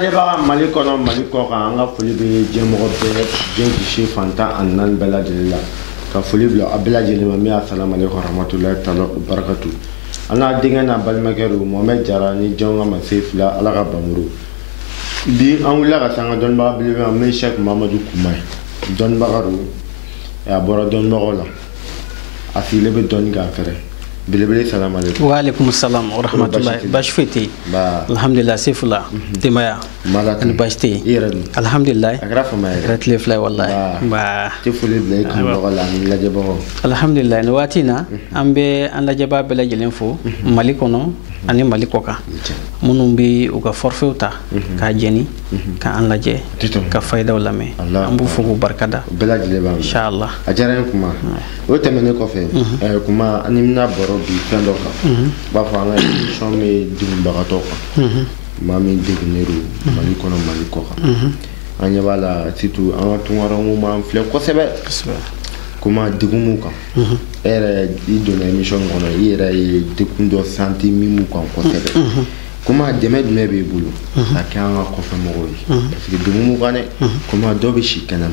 Baga Mali kɔnɔ Mali kɔ kan an ka foli bɛ jɛmɔgɔ bɛɛ diɲɛ kisi fantan ani naani bɛɛ lajɛlen la ka foli bila a bɛɛ lajɛlen ma min assalamu alaikum warahmatullahi taala wabarakatuh an ka denkɛ n'a balimakɛ do Mohamed Jara ni jɔn ka ma se fila ala ka bamuru bi an wulila ka se an ka dɔnnibaga belebele an bɛ Sheikh Mamadu Kumay dɔnnibaga do a bɔra dɔnnibagaw la a sigilen bɛ dɔnni kan fɛrɛ belebele salamu alaikum wa alaikum salam wa rahmatullahi bashfiti alhamdulillah sifula timaya malaka bashti alhamdulillah agrafa ma ratle fly wallahi ba tifuli blay ki wala ni lajabo alhamdulillah ni watina ambe an lajaba bela jelen fo Mali kono ani Mali koka munum bi u ka forfait ta ka jeni ka an laje ka fayda wala me ambu fugu barkada bela jelen inshallah ajara kuma o temene ko fe kuma animna boro bi fendo ka ba fa nga émission me dimbaga to ko mami degneru Mali kono Mali koka anya bala titu an tunwaro mu ma fle ko sebe kuma degumu kan era i donna émission kono ira e dekundo santi mimu kan ko sebe kuma deme deme be bulu akanga ko fa mo yi parce que degumu kan kuma do be shikana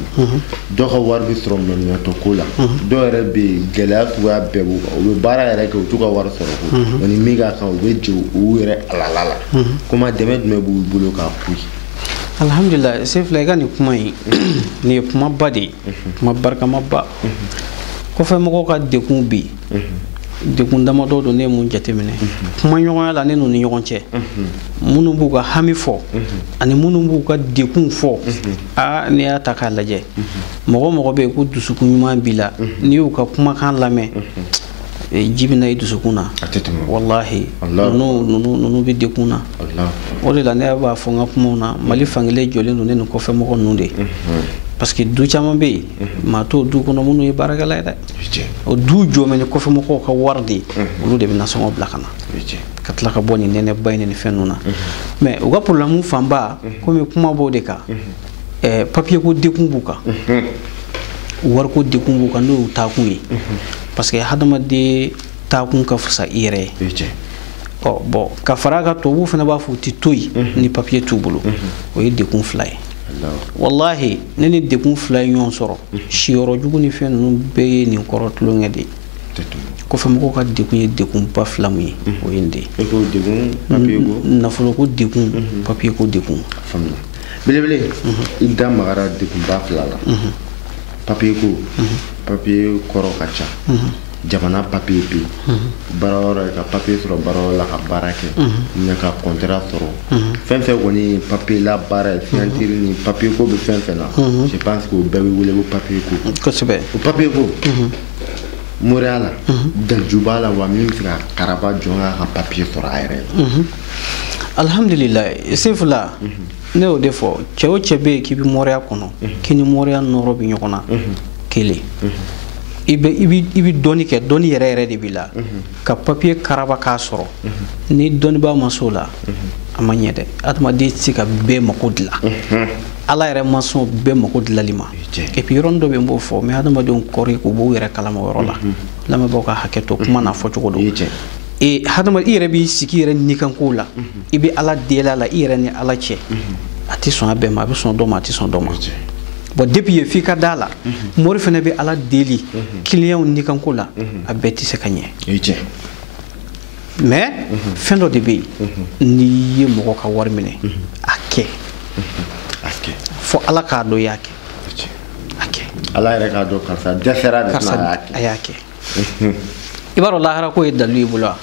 do ko war bi strom men to kula do era be gelat wa be bu o be bara era ko to ka war soro ko woni miga kan o be ju o era alalala kuma deme deme bu bulu ka ku alhamdulillah sef la gani kuma yi ni kuma badi kuma barka mabba ko fa mo ko ka dekun bi dekun dama do ne mun jate mine kuma ɲɔgɔnya la ne nu ni ɲɔgɔn cɛ munun b'u ka hami fɔ ani munun b'u ka dekun fɔ a ne y'a ta k'a lajɛ mɔgɔ mɔgɔ bɛ ko dusukun ɲuman b'i la n'i y'u ka kumakan lamɛn jibina i dusukun na wallahi nunu bɛ dekun na o de la ne b'a fɔ n ka kumaw na Mali fankelen jɔlen don ne nin kɔfɛ mɔgɔ ninnu de parce que du caman bɛ yen maa t'o du kɔnɔ minnu ye baarakɛla ye dɛ o du jɔ mɛ ni kɔfɛ mɔgɔw ka wari de olu de bɛ nasɔngɔ bila ka na ka tila ka bɔ nin nɛnɛba in ni fɛn ninnu na mɛ u ka problème fanba komi kuma b'o de kan papier ko dekun b'u kan wari ko dekun b'u kan n'o y'u taakun ye parce que hadamaden taakun ka fisa i yɛrɛ ye bon ka fara ka tubabuw fana b'a fɔ u tɛ to yen ni papier t'u bolo o ye dekun fila ye wallahi ne ni dekun fila ye ɲɔgɔn sɔrɔ siyɔrɔ jugu ni fɛn ninnu bɛɛ ye nin kɔrɔ tulonkɛ de ye kɔfɛ mɔgɔw ka dekun ye dekunba fila min ye o ye nin de ye nafolo ko dekun papier ko dekun belebele i da magara dekunba fila la papier ko papier kɔrɔ ka ca jamana papier bi baara yɔrɔ ka papier sɔrɔ baara yɔrɔ la ka baara kɛ ne ka contrat sɔrɔ fɛn fɛn kɔni papier la baara ye signature ni papier ko bɛ fɛn fɛn na je pense que o bɛɛ bɛ wele ko papier ko kosɛbɛ o papier ko moriya la dajuba la wa min bɛ se ka karaba jɔn ka papier sɔrɔ a yɛrɛ ye alhamdulillah sefula ne y'o de fɔ cɛ o cɛ bɛ yen k'i bɛ moriya kɔnɔ k'i ni moriya nɔrɔ bɛ ɲɔgɔn na kelen i bɛ dɔnni kɛ dɔnni yɛrɛ yɛrɛ de b'i la ka papier karaba k'a sɔrɔ ni dɔnnibaa ma s'o la a ma ɲɛ dɛ adamaden tɛ se ka bɛɛ mako dilan ala yɛrɛ ma sɔn bɛɛ mako dilanli ma et puis yɔrɔnin dɔ bɛ n b'o fɔ mais adamadenw kɔrɔ k'u b'u yɛrɛ kalama o yɔrɔ la lamɛnbaaw ka hakɛ to kuma n'a fɔcogo don hadamaden i yɛrɛ b'i sigi i yɛrɛ nikanko la i bɛ ala deli a la i yɛrɛ ni ala cɛ a tɛ sɔn a bɛɛ ma a bɛ sɔn dɔ ma a tɛ sɔn dɔ ma bon depuis ye f'i ka da la mori fana bɛ ala deli client nikanko la a bɛɛ tɛ se ka ɲɛ mais fɛn dɔ de bɛ yen n'i ye mɔgɔ ka wari minɛ a kɛ fo ala k'a dɔn i y'a kɛ a kɛ ala yɛrɛ k'a dɔn karisa dɛsɛra de a y'a kɛ i b'a dɔn lahara ko ye dalilu i bolo wa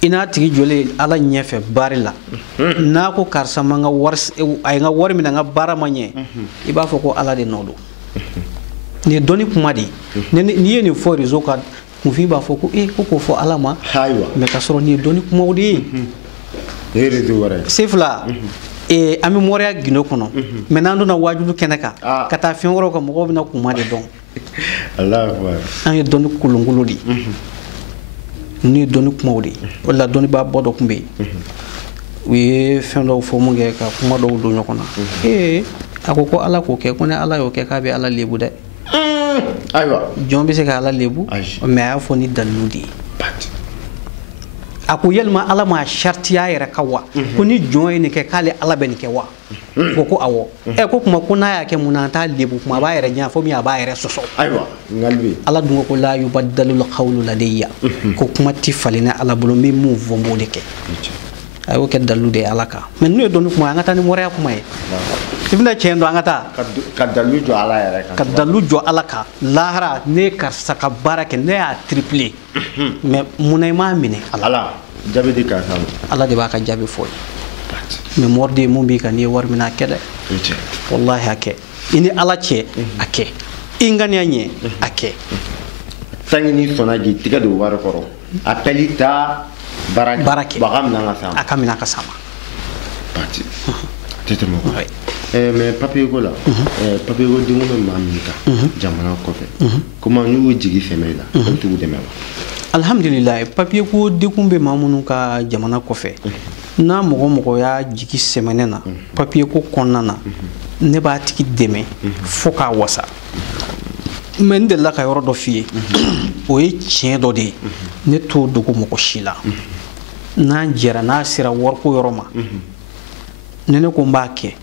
i n'a tigi jɔlen ala ɲɛfɛ baara la n'a ko karisa ma a ye n ka wari minɛ n ka baara ma ɲɛ i b'a fɔ ko ala de nɔ don nin ye dɔnni kuma de ye n'i ye nin fɔ réseau kan kunfin b'a fɔ ko ko k'o fɔ ala ma mais ka sɔrɔ nin ye dɔnni kumaw de ye sefula an bɛ moriya gindo kɔnɔ mais n'an donna wajudu kɛnɛ kan ka taa fɛn wɛrɛw kan mɔgɔw bɛna kuma de dɔn an ye dɔnni kolonkolon de ye ni dɔnni kumaw de o la dɔnnibaa bɔ dɔ tun bɛ yen u ye fɛn dɔw fɔ mun kɛ ka kuma dɔw don ɲɔgɔn na a ko ala k'o kɛ ko ni ala y'o kɛ k'a bɛ ala lebu dɛ ayiwa jɔn bɛ se ka ala lebu mais a y'a fɔ ni dalilu de ye a ko yalma ala ma shartiya yɛrɛ ka wa ko ni jɔn ye nin kɛ k'ale ala bɛ nin kɛ wa ko awɔ ko kuma ko n'a y'a kɛ mun na an t'a lebu kuma a b'a yɛrɛ ɲɛ fo min a b'a yɛrɛ sɔsɔ ayiwa ngalbi ala dun ko la yubaddalu qawlu ladayya ko kuma ti falen na ala bolo min mun fɔ n b'o de kɛ a y'o kɛ dalu de ye ala kan mais n'o ye dɔnni kuma ye an ka taa ni mɔrɔya kuma ye i bɛna tiɲɛ dɔn an ka taa ka dalu jɔ ala yɛrɛ kan ka dalu jɔ ala kan lahara ne ye karisa ka baara kɛ ne y'a triplé mais munna i m'a minɛ ala jaabi di karisa ala de b'a ka jaabi fɔ ye mais mɔriden mun b'i kan n'i ye wari minɛ a kɛ dɛ wallahi a kɛ i ni ala cɛ a kɛ i ŋaniya ɲɛ a kɛ sangi ni sɔnna k'i tigɛ don wari kɔrɔ a pɛli ta baara kɛ a ka minɛ a ka sa ma parti tete mo mais papier ko la papier ko dingo bɛ maa min kan jamana kɔfɛ comment n'u y'u jigi sɛmɛ la o t'u dɛmɛ wa alhamdulillah papier ko dekun bɛ maa minnu ka jamana kɔfɛ n'a mɔgɔ y'a jigi sɛmɛnɛ na papier ko kɔnɔna na ne b'a tigi dɛmɛ fo k'a wasa mais n delila ka yɔrɔ dɔ f'i ye o ye tiɲɛ dɔ de ye ne t'o dogo mɔgɔ si la n'an jɛra n'a sera wariko yɔrɔ ma ne ko n b'a kɛ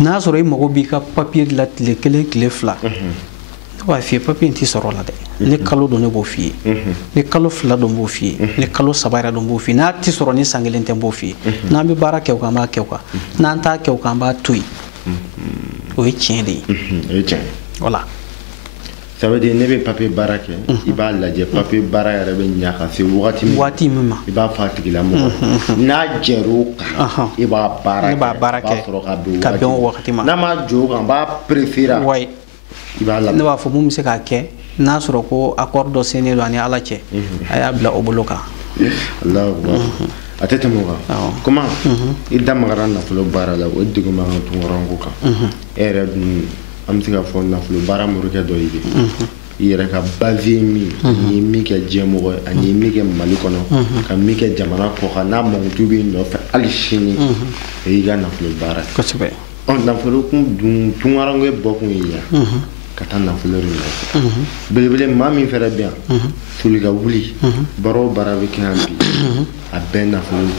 n'a sɔrɔ i mago b'i ka papier la tile kelen tile fila ne b'a f'i ye papier in tɛ sɔrɔ la dɛ ni kalo don ne b'o f'i ye ni kalo fila don b'o f'i ye ni kalo saba yɛrɛ don b'o f'i ye n'a tɛ sɔrɔ ni san kelen tɛ n b'o f'i ye n'an bɛ baara kɛ o kan an b'a kɛ o kan n'an t'a kɛ o kan an b'a to yen o ye tiɲɛ de ye o ye tiɲɛ voilà ça veut dire ne bɛ papier baara kɛ i b'a lajɛ papier baara yɛrɛ bɛ ɲa ka se waati min ma i b'a fɔ a tigilamɔgɔ n'a jɛr'o kan i b'a baara kɛ ka bɛn o wagati ma n'a ma jɔ o kan n b'a préférer i b'a labɛn ne b'a fɔ mun bɛ se k'a kɛ n'a sɔrɔ ko accord dɔ sennen don ani ala cɛ a y'a bila o bolo kan Allahu akbar a tɛ tɛmɛ o kan comment i da magara nafolo baara la o degun b'an ka tunkaranko kan e yɛrɛ dun an bɛ se ka fɔ nafolo baara morikɛ dɔ ye i yɛrɛ ka base ye min ani ye min kɛ diɲɛmɔgɔ ye ani ye min kɛ mali kɔnɔ ka min kɛ jamana kɔ kan n'a mankutu b'i nɔfɛ hali sini o y'i ka nafolo baara ye kosɛbɛ nafolo kun dun tunkaranko ye bɔ kun ye yan ka taa nafolo de nɔfɛ belebele maa min fɛnɛ bɛ yan foli ka wuli baara o baara bɛ kɛ yan bi a bɛɛ nafolo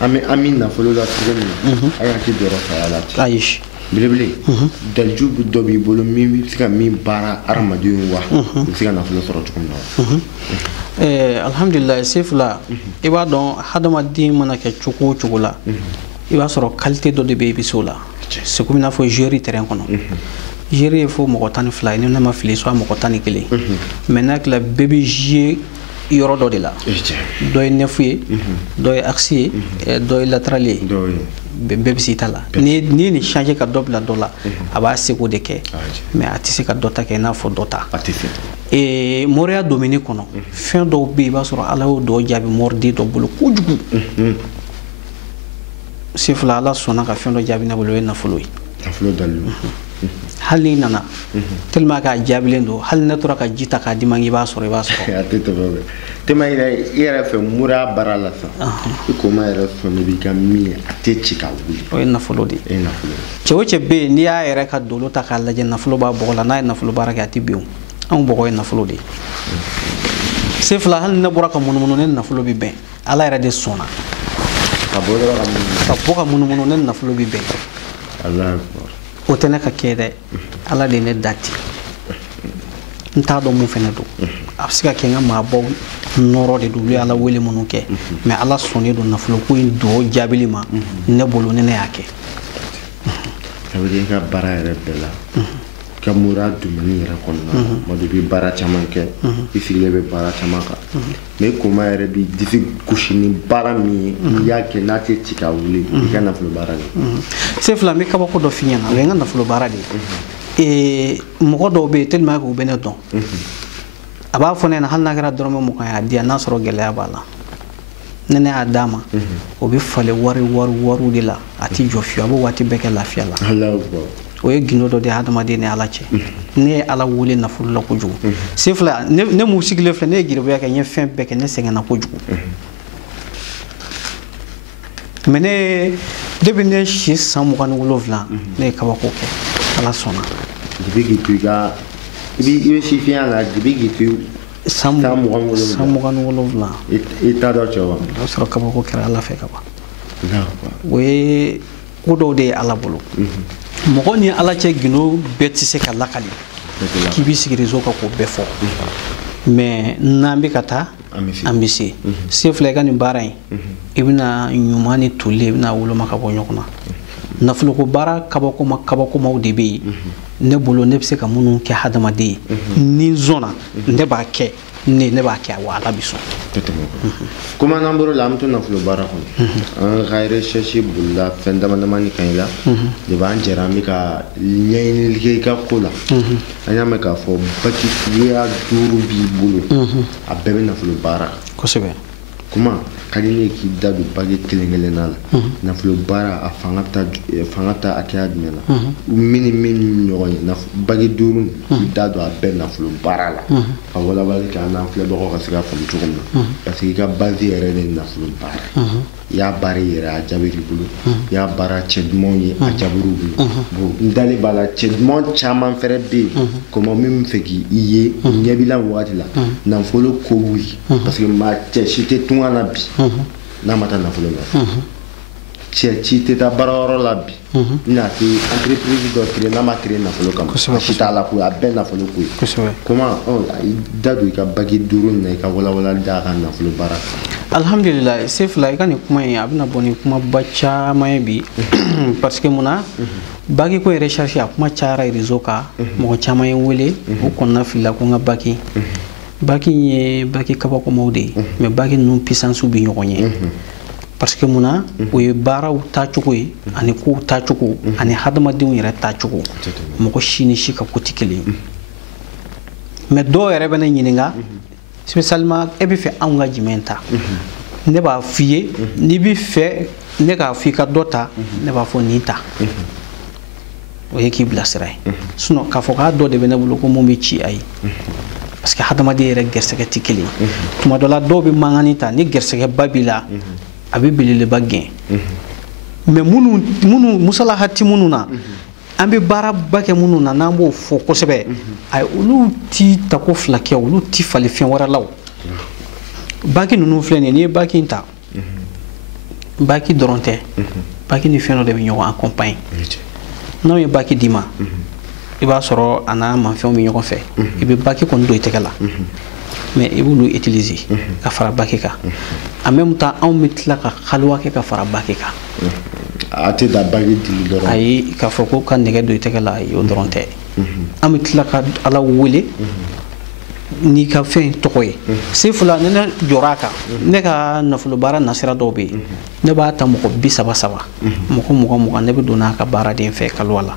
an bɛ nafolo la cogo min na a y'an ti jɔyɔrɔ saya la ten ayi belebele daliju dɔ b'i bolo min bɛ se ka min baara adamadenw wa u bɛ se ka nafolo sɔrɔ cogo min na alhamdulilayi sefula i b'a dɔn hadamaden mana kɛ cogo o cogo la i b'a sɔrɔ qualité dɔ de bɛ yen i bɛ se o la c'est comme i n'a fɔ joueur terrain kɔnɔ joueur ye fo mɔgɔ 12 ye ni ne ma fili soit mɔgɔ 11 mais n'a kila bɛɛ bɛ jouer yɔrɔ dɔ de la dɔ ye neuf ye dɔ ye axe ye dɔ ye latéral ye bɛɛ bɛ se ta la ni ni changer ka dɔ bila dɔ la a b'a seko de kɛ mais a tɛ se ka dɔ ta kɛ i n'a fɔ dɔ ta mɔriya domaine kɔnɔ fɛn dɔw bɛ yen i b'a sɔrɔ ala y'o dɔw jaabi mɔriden dɔ bolo kojugu sefula ala sɔnna ka fɛn dɔ jaabi ne bolo o ye nafolo ye nafolo dalu hali n'i nana tellement k'a jaabilen don hali ne tora ka ji ta k'a d'i ma i b'a sɔrɔ i b'a sɔrɔ a tɛ tɛmɛ o tema i yɛrɛ fɛ mura baara la sa i ko ma yɛrɛ sɔn b'i ka min a tɛ ci ka wuli o ye nafolo de ye cɛ o cɛ bɛ yen n'i y'a yɛrɛ ka dolo ta k'a lajɛ nafolo b'a bɔgɔ la n'a ye nafolo baara kɛ a tɛ bɛn o anw bɔgɔ ye nafolo de ye se fila hali ne bɔra ka munumunu ne nafolo bɛ bɛn ala yɛrɛ de sɔnna ka bɔ ka munumunu ne nafolo bɛ bɛn o tɛ ne ka kɛ dɛ ala de ne da ten n t'a dɔn mun fɛnɛ don a bɛ se ka kɛ n ka maabaw nɔrɔ de don olu ye ala wele minnu kɛ mais ala sɔnnen don nafolo ko in dɔw jaabili ma ne bolo ne y'a kɛ ça veut dire i ka baara yɛrɛ bɛɛ la ka mura domaine yɛrɛ kɔnɔna na tuma dɔ i bɛ baara caman kɛ i sigilen bɛ baara caman kan mais koma yɛrɛ b'i disi gosi ni baara min ye n'i y'a kɛ n'a tɛ ci ka wuli i ka nafolo baara de se fila n bɛ kabako dɔ f'i ɲɛna o ye n ka nafolo baara de ye mɔgɔ dɔw bɛ yen tellement que u bɛ ne dɔn a b'a fɔ ne ɲɛna hali n'a kɛra dɔrɔmɛ 20 ye a di yan n'a sɔrɔ gɛlɛya b'a la ne y'a d'a ma o bɛ falen wariw de la a tɛ jɔ fiyewu a b'o waati bɛɛ kɛ lafiya la o ye gindo dɔ de ye hadamaden ni ala cɛ ne ye ala wele nafolo la kojugu se fila ne m'u sigilen filɛ ne ye giribuya kɛ n ye fɛn bɛɛ kɛ ne sɛgɛnna kojugu mais ne depuis ne si san 27 ne ye kabako kɛ ala sɔnna depuis k'i to i bɛ sifiya la depuis k'i to samugan wolofla ita do cewa sura kaba ko kira Allah fe kaba we ko de ala bolo mo ko ni ala ce gino betti se kala kali ki bi sigi rezo ka ko be fo mais nambi kata ambisi se flega ni barai ibna nyumani tulle ibna wulo makabo nyokuna nafulu ko bara kabako ma de be ne bolo ne se ka munun ke hadama de ni zona ne ba ke ne ba ke wa ala biso kuma namboro lamto nafulu bara ko an gaire shashi bulla fenda mandamani kaila de ban jerami ka nyayni liggey ka kula anya me ka fo baki ya duru bi bulu abbe nafulu bara ko sebe kuma kadine ki dadu bagi kelengelena la nafulu bara a fangata akadmela mini nyoy na bagi durun dadu a ben nafulu bara la fa wala bali ka nafulu bako ka sira fam tukumna parce que ka bazi yere ne nafulu bara ya bari yere a jabiri bulu ya bara chedmon yi a jaburu bulu bo ndali bala chedmon chaman fere be comme mim feki iye nyebila wati la nafulu ko wi parce que ma chete tunana bi na mata na fulo la ci te ta baroro la bi na ti entreprise do créer na ma créer na fulo kam chita la ku abel na fulo ku comment dadu ka bagi duru na ka wala da kan na fulo bara alhamdulillah sef la kan kuma ya abna boni kuma bacca mai bi parce que muna bagi ko recherche kuma cara réseau ka mo chama yen wele ko na fila ko nga baki kaba ko mawde mais baki non puissance bi ñokoñe parce que muna o ye bara ta cukoy ani ko ta cuko ani hadama diw yere ta cuko mo ko shini shika ko tikeli mais do yere bana ñininga spécialement e bi fe anga jimenta ne ba fiye ni bi fe ne ka fi ka dota ne ba fo nita o ye ki blasray sinon ka fo ka do de bena bulo ko mo mi ci ay parce que hadama de yere gersege tikeli tuma do la do bi manganita ni gersege babila abi bilile baggen mais munu musala hatti mununa ambe bara bake mununa nambo fo ko sebe ay ulu ti tako flake ulu ti fali fen wara law baki nunu flene ni baki nta baki doronte baki ni feno de bi ñoo accompagne non ye baki dima iba soro ana man fe mi ñoo fe ibe baki kon do itekala mais il faut utiliser ka fara bakika en même temps on metla ka khalwa ke ka fara bakika ate da bagi di doro ay ka foko kan nege do itekala yo doronte am metla ka ala wule ni ka fe tokoy se fula ne joraka ne ka nafulu bara nasira dobe ne ba ta mo ko bisaba saba mo ko ne be dona ka bara den fe kalwala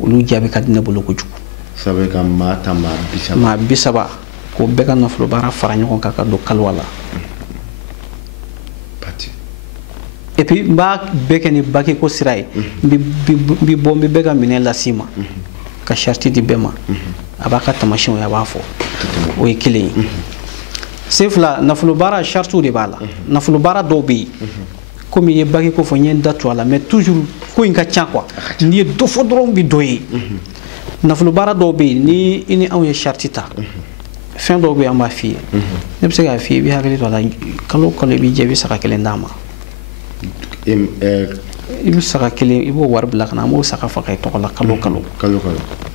ulu jabi ka ne bolo ko juku sabe ka mata ma bisaba ko beka na flo bara fara ñoko ka do kalwala pati et puis ba beka ni baki ko siray bi bombi beka mine la sima ka sharti di bema abaka tamashin ya bafo o yekile sefla na flo bara shartu de bala na flo bara do bi comme ye baki ko fo ñen datu ala mais toujours ko inka tia quoi ni do fo drom bi doyi na flo bara do bi ni ini aw ye sharti ta fin do be amba fi ne be se ga fi bi hakali to la kalo bi jebi saka kelen dama ibi saka kelen ibo war black na mo saka fa kay to la kalo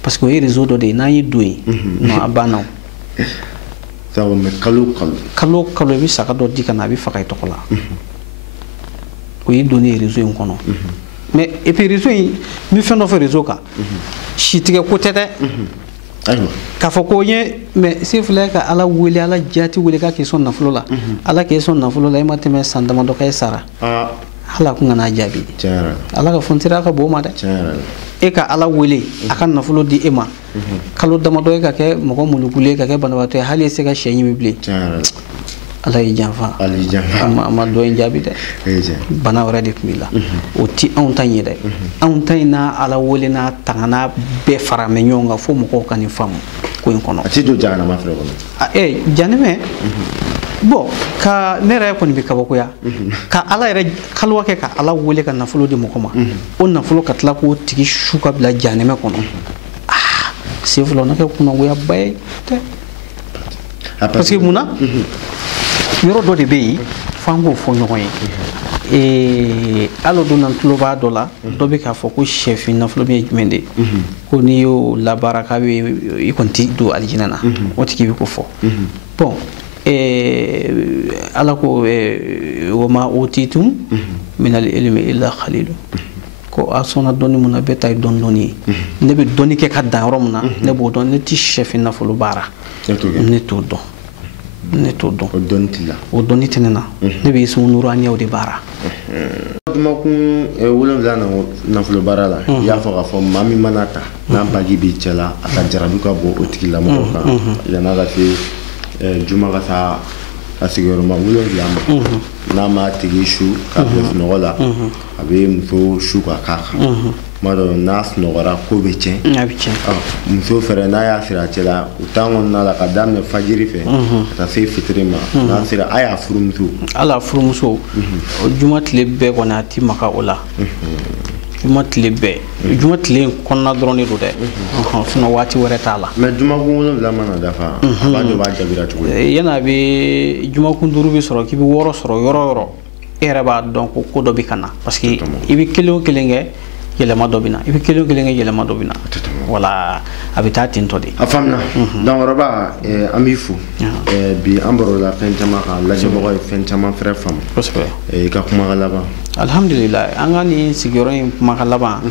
parce que y réseau do de na yi doyi no abana ça va me kalo bi saka do di kana bi fa kay to la ko yi donner réseau en kono mais et puis réseau mi fin do fa réseau ka chitige ko tete ka fo ko nye mais si fule ka ala wele ala jati wele ka ke son na fulo la ala ke son na fulo la ima teme sandama do kay sara ala ku ngana jabi ala ka fontira ka bo ma de e ka ala wele akan na fulo di ema kalo dama do ka ke mo ko mulukule ka ke banabato hali se ka shenyi mibli ala janfa ama do en jabi de bana wara de kumila o ti on tanye de on tayna ala wole na tangana be fara me nyonga fo mo ko kan fam ko en kono ati do jana ma frère janeme bo ka nere ko ni be kabako ya ka ala re kalwa ke ka ala wole kan na fulo de mo koma on na fulo katla ko tigi shuka bla janeme kono se fulo na ke kuno ya bay te parce que mun na yɔrɔ dɔ de bɛ yen f'an k'o fɔ ɲɔgɔn ye hali o don na n tulo b'a dɔ la dɔ bɛ k'a fɔ ko sɛfin nafolo bɛ ye jumɛn de ye ko n'i y'o labaara k'a bɛ i kɔni ti don alijinɛ na o tigi bɛ ko fɔ bon ala ko wa ma utitum min al-ilmi illa qalilu ko a sɔnna dɔnni mun na bɛɛ ta ye dɔɔni dɔɔni ye ne bɛ dɔnni kɛ ka dan yɔrɔ min na ne b'o dɔn ne ti sɛfin nafolo baara ne t'o dɔn ne t'o dɔn o dɔnni tɛ ne na ne bɛ Ismu Nuru an ɲɛw de baara dumakun 7 nafolo baara la i y'a fɔ k'a fɔ maa min mana ta n'a bagi b'i cɛ la a ka jarabi ka bɔ o tigilamɔgɔ kan yan'a ka se juma ka taa a sigiyɔrɔma 7 ma n'a ma tigi su k'a bila sunɔgɔ la a bɛ muso su ka k'a kan tuma dɔ n'a sunɔgɔra ko bɛ tiɲɛ muso fɛrɛ n'a y'a siri a cɛ la o temps kɔnɔna la ka daminɛ fajiri fɛ ka taa se fitiri ma n'a sera a y'a furumuso hali a furumuso o juma tile bɛɛ kɔni a ti maka o la juma tile bɛɛ juma tile kɔnɔna dɔrɔn de don dɛ sinon waati wɛrɛ t'a la mais jumakun 7 mana dafa a b'a dɔn b'a jabira cogo di yan'a bɛ jumakun 5 bɛ sɔrɔ k'i bɛ 6 sɔrɔ yɔrɔ o yɔrɔ e yɛrɛ b'a dɔn ko dɔ bɛ ka na parce que i bɛ kelen o kelen kɛ yɛlɛma dɔ bɛ na i bɛ kelen o kelen kɛ yɛlɛma dɔ bɛ na wala a bɛ taa ten tɔ de a faamuna donc Rɔba an b'i fo bi an barola fɛn caman kan lajɛbagaw ye fɛn caman fɛrɛ faamu kosɛbɛ i ka kumakan laban alhamdulillah an ka nin sigiyɔrɔ in kumakan laban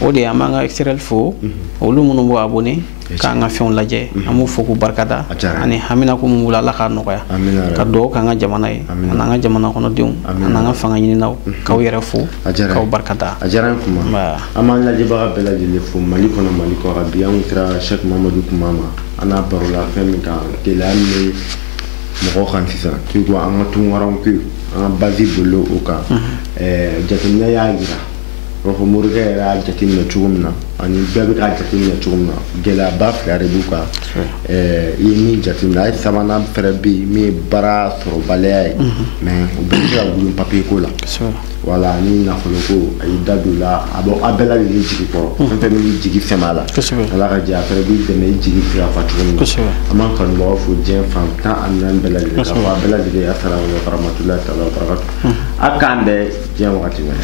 o de an b'an ka extérieur fo olu minnu b'u abonné k'an ka fɛnw lajɛ an b'u fɔ k'u barikada ani hamina ko mun b'u la Ala k'a nɔgɔya ka dugawu k'an ka jamana ye an'an ka jamana kɔnɔdenw an'an ka fanga ɲininaw k'aw yɛrɛ fo k'aw barikada a diyara n kuma an b'an lajɛbaga bɛɛ lajɛlen fo Mali kɔnɔ Mali kɔ kan bi an sera Cheikh Mamadou kuma ma an n'a barola fɛn min kan gɛlɛya min bɛ mɔgɔw kan sisan surtout an ka tunkaranw kɛ an ka base bolo o kan jateminɛ y'a jira b'a fɔ morikɛ yɛrɛ y'a jateminɛ cogo min na ani bɛɛ bɛ k'a jateminɛ cogo min na gɛlɛyaba 2 de b'u kan i ye min jateminɛ a ye 3nan fɛrɛ bɛ yen min ye baara sɔrɔbaliya ye mais o bɛɛ bɛ se ka wuli papier ko la wala ni nafolo ko a y'i da don la a bɛɛ lajɛlen jigi kɔrɔ fɛn fɛn b'i jigi fɛn la Ala ka jɛ a fɛnɛ b'i dɛmɛ i jigi tɛ ka fa cogo min na an b'an kanubagaw fo diɲɛ fan 14 bɛɛ lajɛlen k'a fɔ a bɛɛ lajɛlen assalamu alaikum warahmatullahi taala wabarakatuh a k'an bɛɛ diɲɛ wagati wɛrɛ